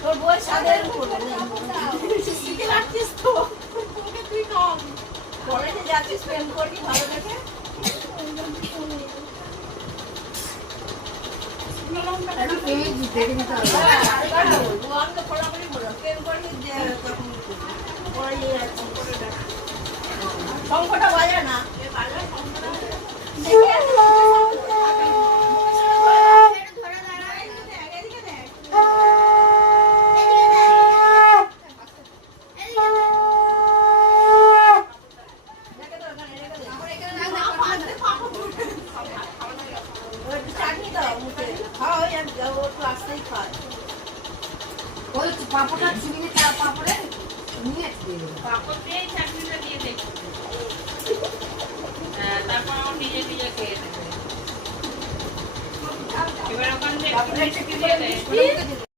তোর বই সাদের তুই কম কলেজে যাচ্ছিস প্রেম করবি ভালো দেখে শঙ্কটা বাজে না পাপড়টা চিনি পাপড়ে নিয়ে পাপড় দিয়ে চাটনিটা দিয়ে দেখো তারপর নিজে নিজে খেয়ে নেবে এবার ওখান থেকে